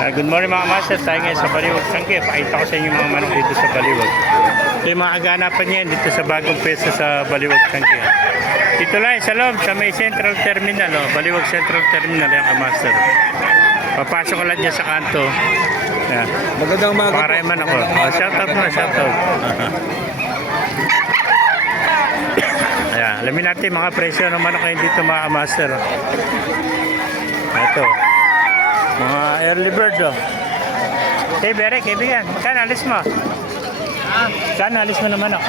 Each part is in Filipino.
Good morning mga master, tayo ngayon sa Baliwag Sangke. Pakita ko sa inyo mga manok dito sa Baliwag. Ito yung mga aganapan niyan dito sa bagong pwesto sa Baliwag Sangke. Dito lang sa loob, sa may Central Terminal, Baliwag Central Terminal yung master. Papasok ko lang dyan sa kanto. Yan. Magandang umaga po. Pareman ako. Shoutout mo, shoutout. Ayan, alamin natin mga presyo ng manok ngayon dito mga master. Ito. Mga early bird Hey Bere, kaibigan, magkano alis mo? Saan alis mo naman ako?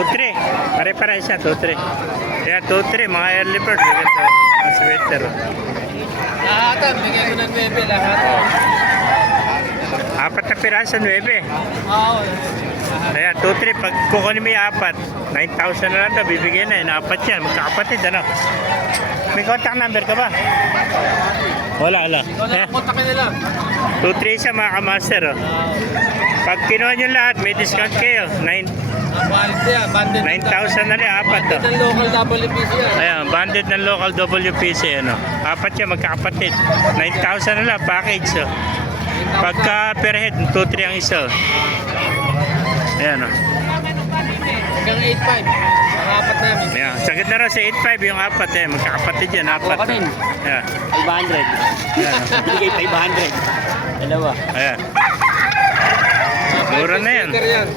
2-3. Pare-pare siya, 2-3. Kaya 2-3, mga early bird. Ganito, mga sweater. Lahatan, bigyan ko ng 9 lahat. Apat na piraso, 9. Oo. Kaya 2-3, pag kukunin mo yung apat, 9,000 na lang daw, bibigyan na yun. Apat yan, magkakapatid, ano? May contact number ka ba? Wala. Kontakin nila. 2-3 siya mga kamaster. Pag kinuha nyo lahat, may discount kayo. 9,000 na rin, apat. Banded ng local WPC yan. Ayan, banded ng local WPC. Ano. Apat yan, magkakapatid. 9,000 na lang, package. Pagka per head, 2-3 ang isa. Ayan. Hanggang 8.5. Ang apat namin. Ayan. Sagad na rin sa 8.5 yung apat. Magkakapatid yan, apat. Ako rin. Ayan. 500. Ayan. Bigay 500. Dalawa. Ayan. Mura na yan. Yan.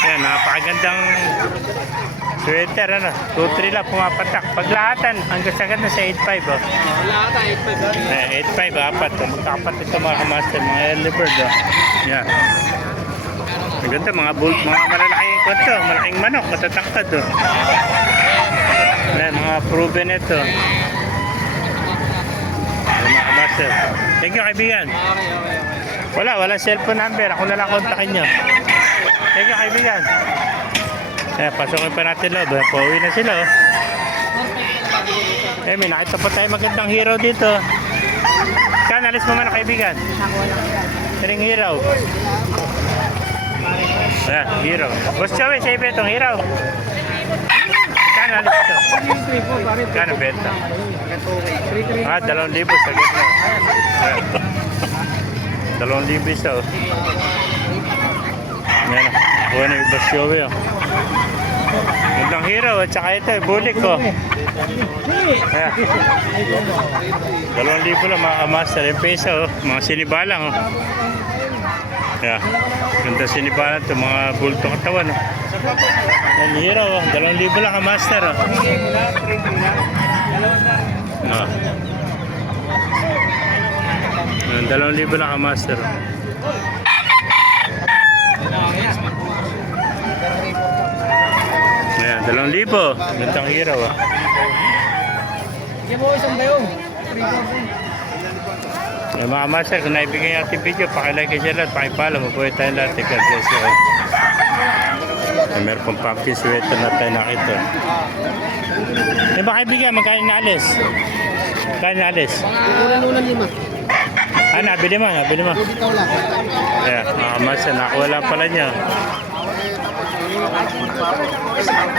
Ayan, napakagandang sweater, 2-3 lang pumapatak. Paglahatan, hanggang sagad na sa 8.5, Lahat 8.5. 8.5, apat. Magkapat ito mga kamaster, mga early bird, Yan. Maganda, mga malalaking konto, malaking manok, matatangkad, Ayan, mga proven ito. Ayan, mga kamaster. Thank you, kaibigan. Okay. Wala cellphone number. Ako na lang kontakin nyo. Thank you, kaibigan. Ayan, pasukin pa natin loob. Pauwi na sila, may nakita pa tayo magandang hero dito. Saan, alis mo man, kaibigan? Ring hero. Ayan, hero. Boss Joey, sa iba itong hero. Saan, alis ito? Kano benta? 2,000 sa gitna. Ayan. 2,000 isa, Yan na. Kuha na yung Boss Joey, Gandang hero, at saka ito, bulik, Ayan. 2,000 lang, mga master. Yung pesa, mga sinibalang, Ayan. Ganda sinibalang ito, mga bulto katawan, Yan, hero, 2,000 lang, master, Yan, 2,000 lang, master. Ayan, 2,000. Gandang hero, Sige mo isang bayong. Mga master, kung naibigay yung ating video, pakilike kayo lahat, pakipala, mabuhay tayong lahat. God bless you all. Meron pang pumpkin sweater na tayo nakita. Ba kaibigan, magkano na alis? Magkano na alis? Ulan-ulan 5. Nabili mo. Ikaw lang. Ayan, mga master, nakuha lang pala niya.